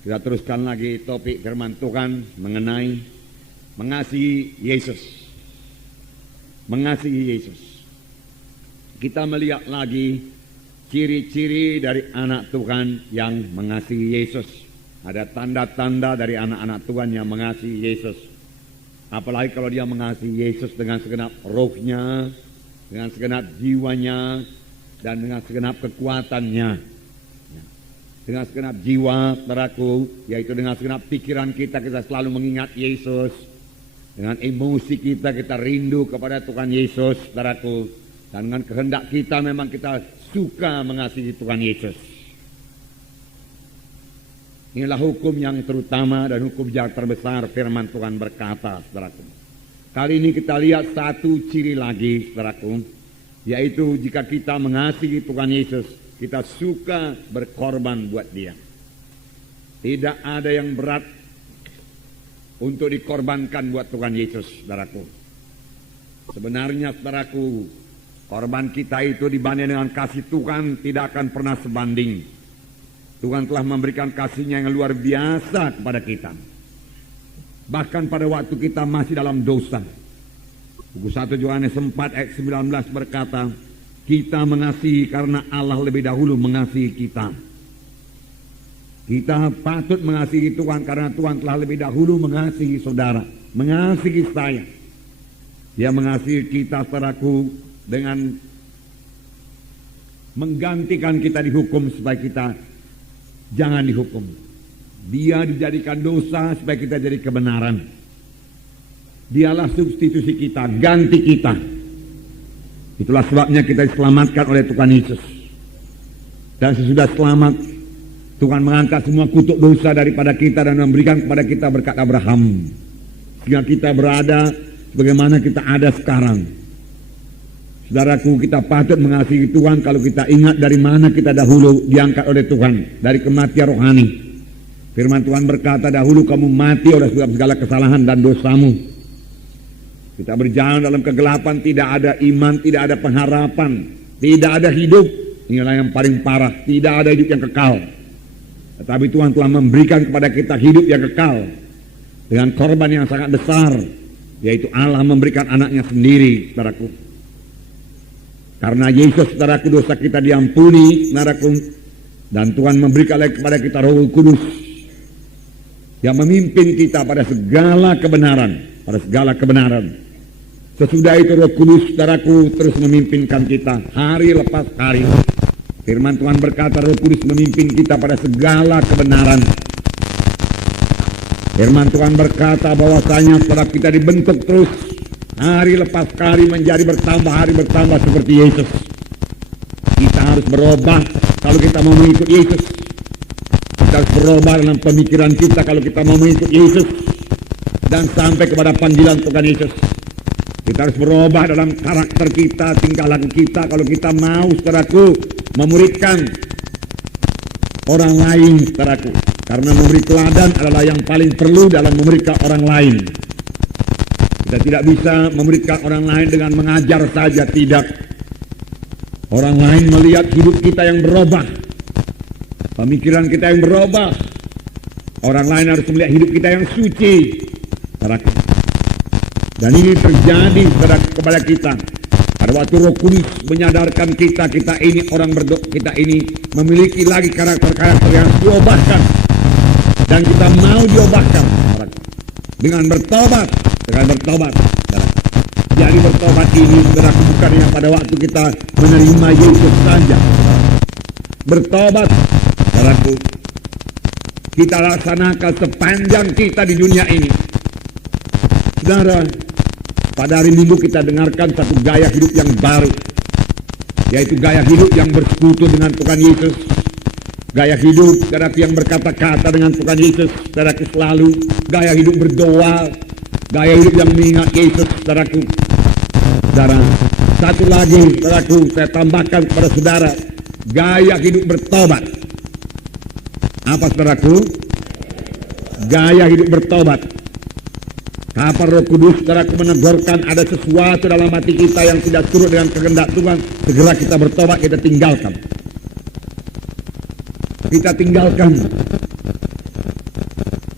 Kita teruskan lagi topik firman Tuhan mengenai mengasihi Yesus. Mengasihi Yesus. Kita melihat lagi ciri-ciri dari anak Tuhan yang mengasihi Yesus. Ada tanda-tanda dari anak-anak Tuhan yang mengasihi Yesus. Apalagi kalau dia mengasihi Yesus dengan segenap rohnya, dengan segenap jiwanya, dan dengan segenap kekuatannya. Dengan segenap jiwa, saudaraku, yaitu dengan segenap pikiran kita selalu mengingat Yesus. Dengan emosi kita rindu kepada Tuhan Yesus, saudaraku. Dan dengan kehendak kita memang kita suka mengasihi Tuhan Yesus. Inilah hukum yang terutama dan hukum yang terbesar. Firman Tuhan berkata, saudaraku. Kali ini kita lihat satu ciri lagi, saudaraku, yaitu jika kita mengasihi Tuhan Yesus, kita suka berkorban buat dia. Tidak ada yang berat untuk dikorbankan buat Tuhan Yesus, saudaraku. Sebenarnya, saudaraku, korban kita itu dibanding dengan kasih Tuhan tidak akan pernah sebanding. Tuhan telah memberikan kasih-Nya yang luar biasa kepada kita. Bahkan pada waktu kita masih dalam dosa. Buku 1 Yohanes 4 ayat 19 berkata, kita mengasihi karena Allah lebih dahulu mengasihi kita. Kita patut mengasihi Tuhan karena Tuhan telah lebih dahulu mengasihi saudara, mengasihi saya. Dia mengasihi kita, saudaraku, dengan menggantikan kita dihukum supaya kita jangan dihukum. Dia dijadikan dosa supaya kita jadi kebenaran. Dialah substitusi kita, ganti kita. Itulah sebabnya kita diselamatkan oleh Tuhan Yesus. Dan sesudah selamat, Tuhan mengangkat semua kutuk dosa daripada kita dan memberikan kepada kita berkat Abraham. Sehingga kita berada sebagaimana kita ada sekarang. Saudaraku, kita patut mengasihi Tuhan kalau kita ingat dari mana kita dahulu diangkat oleh Tuhan. Dari kematian rohani. Firman Tuhan berkata, dahulu kamu mati oleh sebab segala kesalahan dan dosamu. Kita berjalan dalam kegelapan, tidak ada iman, tidak ada pengharapan, tidak ada hidup. Inilah yang paling parah, tidak ada hidup yang kekal. Tetapi Tuhan telah memberikan kepada kita hidup yang kekal dengan korban yang sangat besar, yaitu Allah memberikan anaknya sendiri, saudaraku. Karena Yesus, saudaraku, dosa kita diampuni, saudaraku, dan Tuhan memberikan lagi kepada kita Roh Kudus yang memimpin kita pada segala kebenaran, pada segala kebenaran. Sesudah itu Roh Kudus, saudaraku, terus memimpinkan kita hari lepas hari. Firman Tuhan berkata Roh Kudus memimpin kita pada segala kebenaran. Firman Tuhan berkata bahwasanya setelah kita dibentuk terus hari lepas hari menjadi bertambah, hari bertambah seperti Yesus. Kita harus berubah kalau kita mau mengikut Yesus. Kita harus berubah dalam pemikiran kita kalau kita mau mengikut Yesus dan sampai kepada panggilan Tuhan Yesus. Kita harus berubah dalam karakter kita, tingkah laku kita kalau kita mau, saudaraku, memuridkan orang lain, saudaraku. Karena memberi teladan adalah yang paling perlu dalam memuridkan orang lain. Kita tidak bisa memuridkan orang lain dengan mengajar saja, tidak. Orang lain melihat hidup kita yang berubah, pemikiran kita yang berubah. Orang lain harus melihat hidup kita yang suci, saudaraku. Dan ini terjadi kepada kita pada waktu Roh Kudus menyadarkan kita ini orang berdoa, kita ini memiliki lagi karakter-karakter yang diubahkan dan kita mau diubahkan dengan bertobat, Jadi bertobat ini bukan yang pada waktu kita menerima Yesus saja. Bertobat, saudaraku, kita laksanakan sepanjang kita di dunia ini. Saudara, pada hari Minggu kita dengarkan satu gaya hidup yang baru, yaitu gaya hidup yang bersekutu dengan Tuhan Yesus. Gaya hidup, saudaraku, yang berkata-kata dengan Tuhan Yesus, saudaraku, selalu. Gaya hidup berdoa, gaya hidup yang mengingat Yesus, saudaraku. Saudara, satu lagi, saudaraku, saya tambahkan kepada saudara, gaya hidup bertobat. Apa, saudaraku? Gaya hidup bertobat. Kapan Roh Kudus, saudaraku, menegurkan ada sesuatu dalam hati kita yang tidak turut dengan kehendak Tuhan, segera kita bertobat, kita tinggalkan.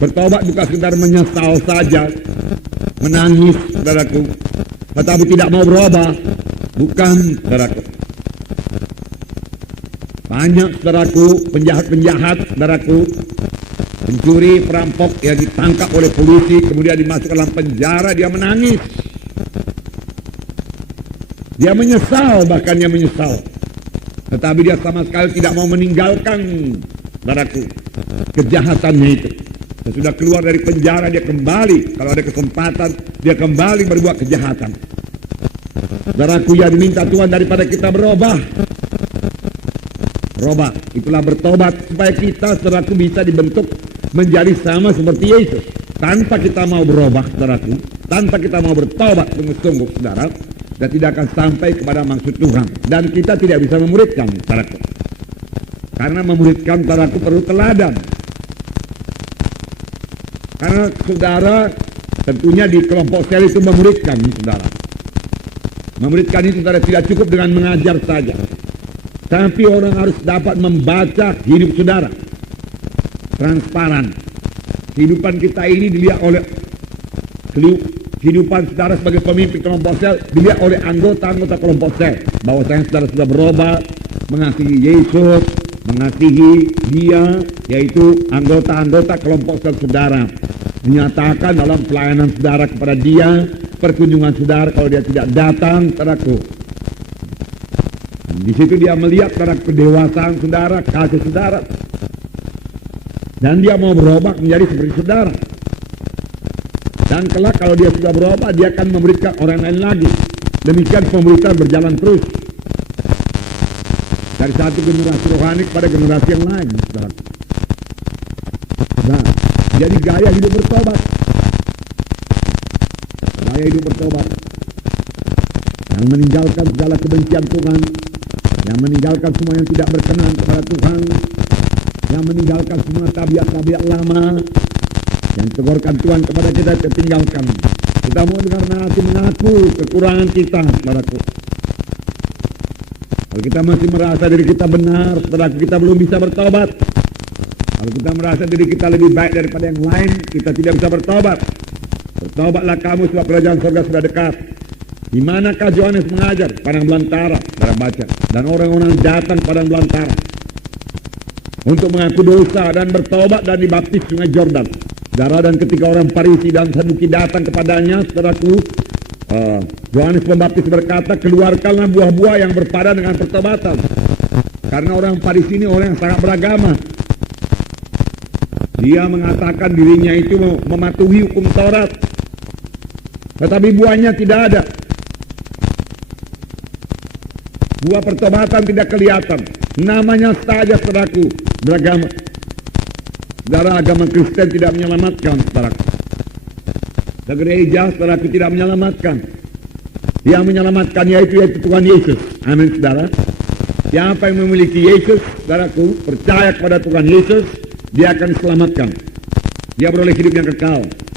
Bertobat bukan sekedar menyesal saja, menangis, saudaraku, tetapi tidak mau berubah. Bukan, saudaraku. Banyak, saudaraku, penjahat-penjahat, saudaraku, pencuri, perampok yang ditangkap oleh polisi, kemudian dimasukkan dalam penjara, dia menangis. Dia menyesal, bahkan dia menyesal. Tetapi dia sama sekali tidak mau meninggalkan, saudaraku, kejahatannya itu. Sesudah keluar dari penjara, dia kembali. Kalau ada kesempatan, dia kembali berbuat kejahatan. Saudaraku, yang diminta Tuhan daripada kita berubah. Berubah, itulah bertobat. Supaya kita, saudaraku, bisa dibentuk menjadi sama seperti Yesus. Tanpa kita mau berubah, saudaraku, tanpa kita mau bertobat sungguh-sungguh, saudara, dan tidak akan sampai kepada maksud Tuhan. Dan kita tidak bisa memuridkan, saudaraku. Karena memuridkan, saudaraku, perlu teladan. Karena saudara tentunya di kelompok sel itu memuridkan, saudara. Memuridkan itu saudara tidak cukup dengan mengajar saja. Tapi orang harus dapat membaca hidup saudara. Transparan. Kehidupan kita ini dilihat oleh kehidupan saudara sebagai pemimpin kelompok sel dilihat oleh anggota-anggota kelompok sel. Bahwasanya saudara sudah berubah, mengasihi Yesus, mengasihi dia, yaitu anggota-anggota kelompok sel saudara. Menyatakan dalam pelayanan saudara kepada dia, perkunjungan saudara kalau dia tidak datang, saudaraku. Di situ dia melihat saudara kedewasaan saudara, kasih saudara. Dan dia mau berubah menjadi seperti saudara. Dan kelak kalau dia sudah berubah, dia akan memberikan orang lain lagi. Demikian pemberitaan berjalan terus. Dari satu generasi rohani kepada generasi yang lain, saudara. Nah, jadi gaya hidup bertobat. Gaya hidup bertobat. Yang meninggalkan segala kebencian Tuhan. Yang meninggalkan semua yang tidak berkenan kepada Tuhan. Yang meninggalkan semua tabiat-tabiat lama. Yang tegurkan Tuhan kepada kita tinggalkan. Kita mau karena hati mengaku kekurangan kita, saudaraku. Kalau kita masih merasa diri kita benar, saudaraku, kita belum bisa bertobat. Kalau kita merasa diri kita lebih baik daripada yang lain, kita tidak bisa bertobat. Bertobatlah kamu sebab kerajaan surga sudah dekat. Di manakah Yohanes mengajar? Padang belantara, saudara baca. Dan orang-orang datang padang belantara untuk mengaku dosa dan bertobat dan dibaptis sungai Jordan. Saudara, dan ketika orang Farisi dan Saduki datang kepadanya, saudaraku, Yohanes Pembaptis berkata, keluarkanlah buah-buah yang berpadan dengan pertobatan. Karena orang Farisi ini orang yang sangat beragama. Dia mengatakan dirinya itu mematuhi hukum Taurat. Tetapi buahnya tidak ada. Buah pertobatan tidak kelihatan. Namanya saja, saudaraku, beragama. Saudara, agama Kristen tidak menyelamatkan, saudaraku. Gereja, saudaraku, tidak menyelamatkan. Yang menyelamatkan yaitu Tuhan Yesus. Amin, saudara. Siapa yang memiliki Yesus, saudaraku, percaya kepada Tuhan Yesus, dia akan diselamatkan. Dia beroleh hidup yang kekal.